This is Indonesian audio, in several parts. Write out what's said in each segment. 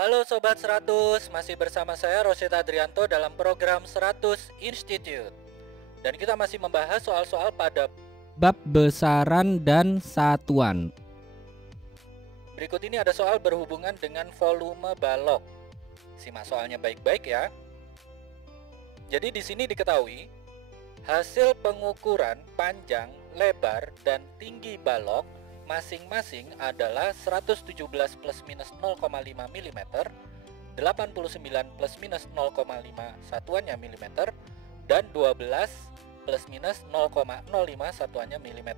Halo Sobat 100, masih bersama saya Rosyid Adrianto dalam program 100 Institute. Dan kita masih membahas soal-soal pada Bab besaran dan satuan. berikut ini ada soal berhubungan dengan volume balok. Simak soalnya baik-baik ya. Jadi di sini diketahui hasil pengukuran panjang, lebar, dan tinggi balok masing-masing adalah 117 plus minus 0,5 mm, 89 plus minus 0,5 satuannya mm, dan 12 plus minus 0,05 satuannya mm.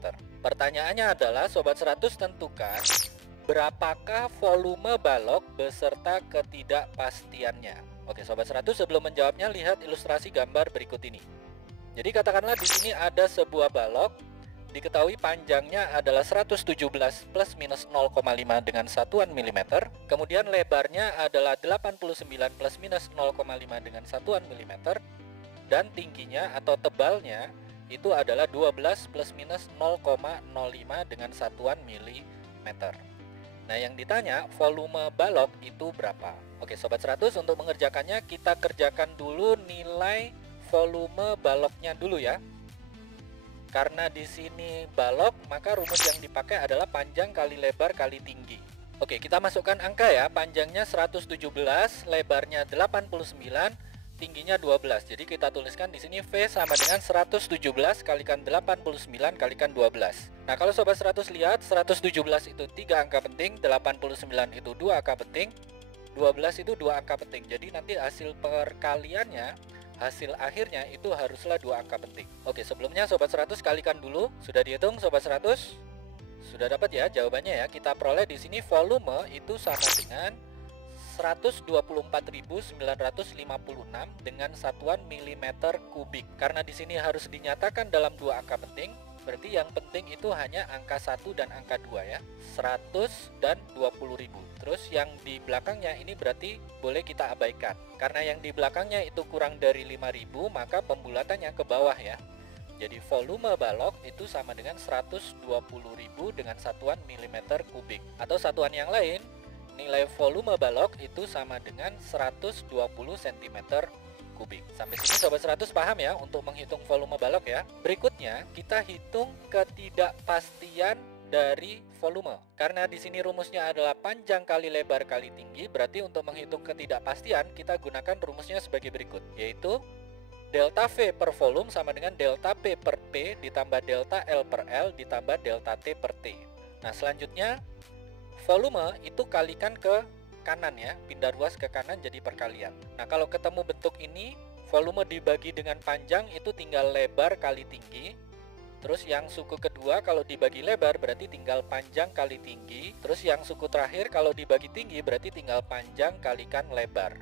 Pertanyaannya adalah Sobat 100 tentukan berapakah volume balok beserta ketidakpastiannya. Oke Sobat 100, sebelum menjawabnya lihat ilustrasi gambar berikut ini. Jadi katakanlah di sini ada sebuah balok, diketahui panjangnya adalah 117 plus minus 0,5 dengan satuan mm, kemudian lebarnya adalah 89 plus minus 0,5 dengan satuan mm, dan tingginya atau tebalnya itu adalah 12 plus minus 0,05 dengan satuan mm. Nah yang ditanya volume balok itu berapa? Oke Sobat 100, untuk mengerjakannya kita kerjakan dulu nilai volume baloknya dulu ya. Karena di sini balok, maka rumus yang dipakai adalah panjang kali lebar kali tinggi. Oke, kita masukkan angka ya. Panjangnya 117, lebarnya 89, tingginya 12. Jadi kita tuliskan di sini V sama dengan 117 kalikan 89 kalikan 12. Nah, kalau Sobat 100 lihat, 117 itu 3 angka penting, 89 itu 2 angka penting, 12 itu 2 angka penting. Jadi nanti hasil perkaliannya, hasil akhirnya itu haruslah 2 angka penting. Oke, sebelumnya Sobat 100 kalikan dulu. Sudah dihitung Sobat 100? Sudah dapat ya jawabannya ya. Kita peroleh di sini volume itu sama dengan 124.956 dengan satuan milimeter kubik. Karena di sini harus dinyatakan dalam 2 angka penting, berarti yang penting itu hanya angka 1 dan angka 2 ya. 100 dan 20.000. Terus yang di belakangnya ini berarti boleh kita abaikan. Karena yang di belakangnya itu kurang dari 5.000, maka pembulatannya ke bawah ya. Jadi volume balok itu sama dengan 120.000 dengan satuan milimeter kubik. Atau satuan yang lain, nilai volume balok itu sama dengan 120 cm kubik. Sampai sini Sobat 100 paham ya untuk menghitung volume balok ya. Berikutnya kita hitung ketidakpastian dari volume. Karena di sini rumusnya adalah panjang kali lebar kali tinggi, berarti untuk menghitung ketidakpastian kita gunakan rumusnya sebagai berikut, yaitu delta V per volume sama dengan delta P per P ditambah delta L per L ditambah delta T per T. Nah, selanjutnya volume itu kalikan ke kanan ya, pindah ruas ke kanan jadi perkalian. Nah, kalau ketemu bentuk ini, volume dibagi dengan panjang itu tinggal lebar kali tinggi. Terus yang suku kedua kalau dibagi lebar berarti tinggal panjang kali tinggi. Terus yang suku terakhir kalau dibagi tinggi berarti tinggal panjang kalikan lebar.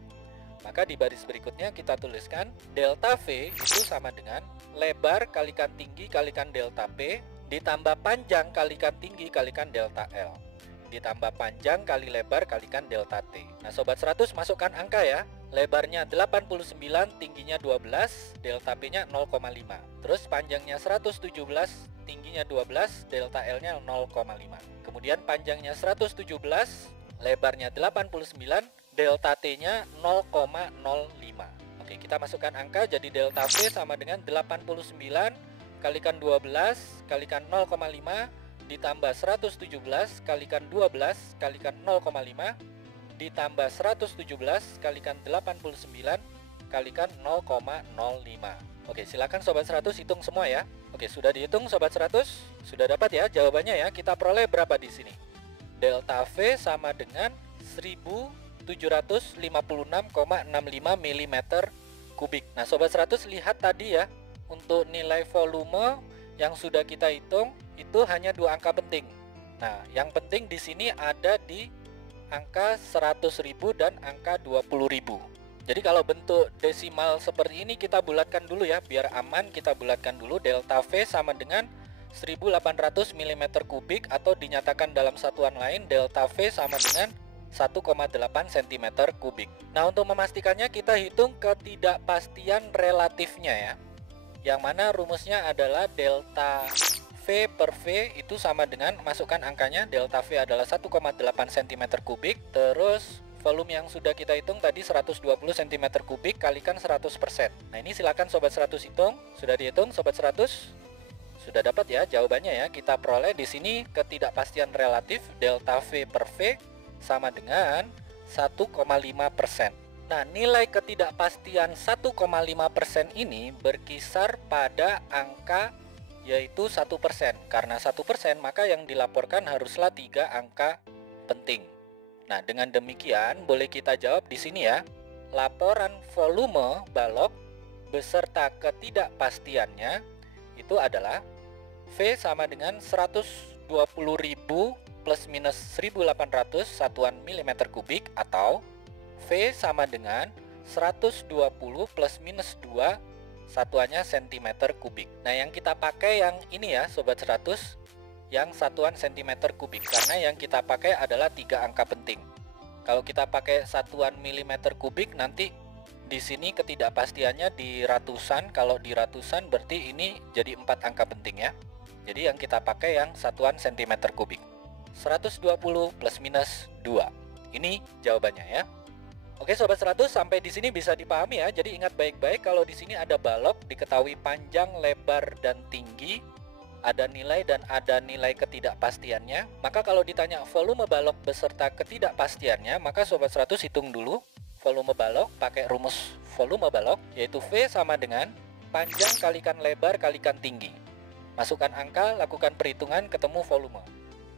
Maka di baris berikutnya kita tuliskan delta V itu sama dengan lebar kalikan tinggi kalikan delta P ditambah panjang kalikan tinggi kalikan delta L ditambah panjang kali lebar kalikan delta T. Nah Sobat 100 masukkan angka ya. Lebarnya 89, tingginya 12, delta P-nya 0,5. Terus panjangnya 117, tingginya 12, delta L-nya 0,5. Kemudian panjangnya 117, lebarnya 89, delta T-nya 0,05. Oke, kita masukkan angka jadi delta V sama dengan 89 kalikan 12 kalikan 0,5 ditambah 117 kalikan 12 kalikan 0,5 ditambah 117 kalikan 89 kalikan 0,05. Oke, silakan Sobat 100 hitung semua ya. Oke, sudah dihitung Sobat 100? Sudah dapat ya jawabannya ya. Kita peroleh berapa di sini? Delta V sama dengan 1756,65 mm kubik. Nah, Sobat 100 lihat tadi ya, untuk nilai volume yang sudah kita hitung itu hanya 2 angka penting. Nah, yang penting di sini ada di angka 100.000 dan angka 20.000. Jadi kalau bentuk desimal seperti ini kita bulatkan dulu ya, biar aman kita bulatkan dulu. Delta V sama dengan 1800 mm kubik atau dinyatakan dalam satuan lain delta V sama dengan 1,8 cm kubik. Nah, untuk memastikannya kita hitung ketidakpastian relatifnya ya. Yang mana rumusnya adalah delta V per V itu sama dengan, masukkan angkanya, delta V adalah 1,8 cm kubik, terus volume yang sudah kita hitung tadi 120 cm3 kalikan 100%. Nah, ini silakan Sobat 100 hitung. Sudah dihitung Sobat 100? Sudah dapat ya jawabannya ya. Kita peroleh di sini ketidakpastian relatif delta V per V sama dengan 1,5%. Nah, nilai ketidakpastian 1,5% ini berkisar pada angka yaitu 1%. Karena 1%, maka yang dilaporkan haruslah 3 angka penting. Nah, dengan demikian boleh kita jawab di sini ya. Laporan volume balok beserta ketidakpastiannya itu adalah V sama dengan 120.000 plus minus 1800 satuan milimeter kubik, atau V sama dengan 120 plus minus 2 satuannya centimeter kubik. Nah, yang kita pakai yang ini ya Sobat 100, yang satuan centimeter kubik, karena yang kita pakai adalah 3 angka penting. Kalau kita pakai satuan milimeter kubik, nanti di sini ketidakpastiannya di ratusan. Kalau di ratusan berarti ini jadi 4 angka penting ya. Jadi yang kita pakai yang satuan centimeter kubik. 120 plus minus 2. Ini jawabannya ya. Oke Sobat 100, sampai di sini bisa dipahami ya. Jadi ingat baik-baik, kalau di sini ada balok, diketahui panjang, lebar, dan tinggi, ada nilai dan ada nilai ketidakpastiannya. Maka kalau ditanya volume balok beserta ketidakpastiannya, maka Sobat 100 hitung dulu volume balok pakai rumus volume balok, yaitu V sama dengan panjang kalikan lebar kalikan tinggi. Masukkan angka, lakukan perhitungan, ketemu volume.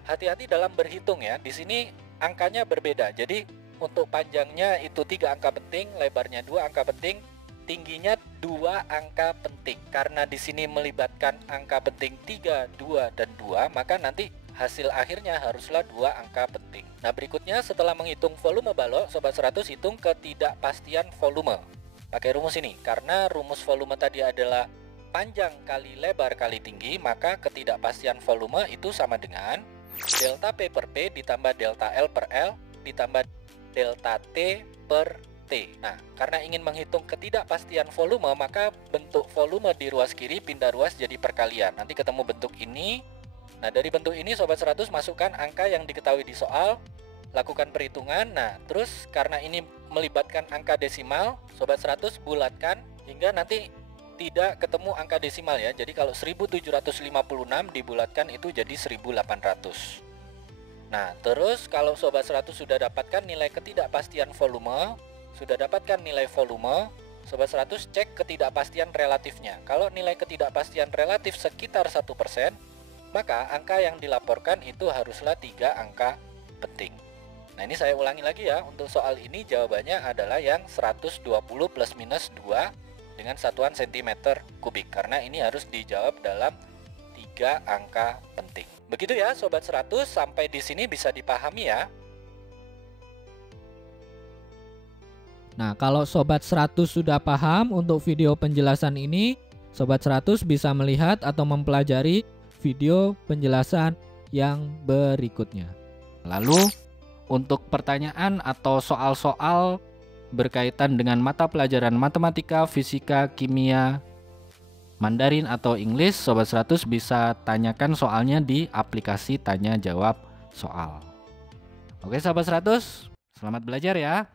Hati-hati dalam berhitung ya. Di sini angkanya berbeda. Jadi untuk panjangnya itu 3 angka penting, lebarnya 2 angka penting, tingginya 2 angka penting. Karena di sini melibatkan angka penting 3, 2, dan 2, maka nanti hasil akhirnya haruslah 2 angka penting. Nah, berikutnya setelah menghitung volume balok, Sobat 100 hitung ketidakpastian volume. Pakai rumus ini. Karena rumus volume tadi adalah panjang kali lebar kali tinggi, maka ketidakpastian volume itu sama dengan delta P per P ditambah delta L per L ditambah delta T per T. Nah, karena ingin menghitung ketidakpastian volume, maka bentuk volume di ruas kiri pindah ruas jadi perkalian. Nanti ketemu bentuk ini. Nah, dari bentuk ini Sobat 100 masukkan angka yang diketahui di soal, lakukan perhitungan. Nah, terus karena ini melibatkan angka desimal, Sobat 100 bulatkan hingga nanti tidak ketemu angka desimal ya. Jadi kalau 1756 dibulatkan itu jadi 1800. Nah, terus kalau Sobat 100 sudah dapatkan nilai ketidakpastian volume, sudah dapatkan nilai volume, Sobat 100 cek ketidakpastian relatifnya. Kalau nilai ketidakpastian relatif sekitar 1%, maka angka yang dilaporkan itu haruslah 3 angka penting. Nah, ini saya ulangi lagi ya. Untuk soal ini jawabannya adalah yang 120 plus minus 2 dengan satuan centimeter kubik, karena ini harus dijawab dalam 3 angka penting. Begitu ya Sobat 100, sampai di sini bisa dipahami ya. Nah, kalau Sobat 100 sudah paham untuk video penjelasan ini, Sobat 100 bisa melihat atau mempelajari video penjelasan yang berikutnya. Lalu, untuk pertanyaan atau soal-soal berkaitan dengan mata pelajaran matematika, fisika, kimia, Mandarin atau English, Sobat 100 bisa tanyakan soalnya di aplikasi tanya jawab soal. Oke Sobat 100, selamat belajar ya.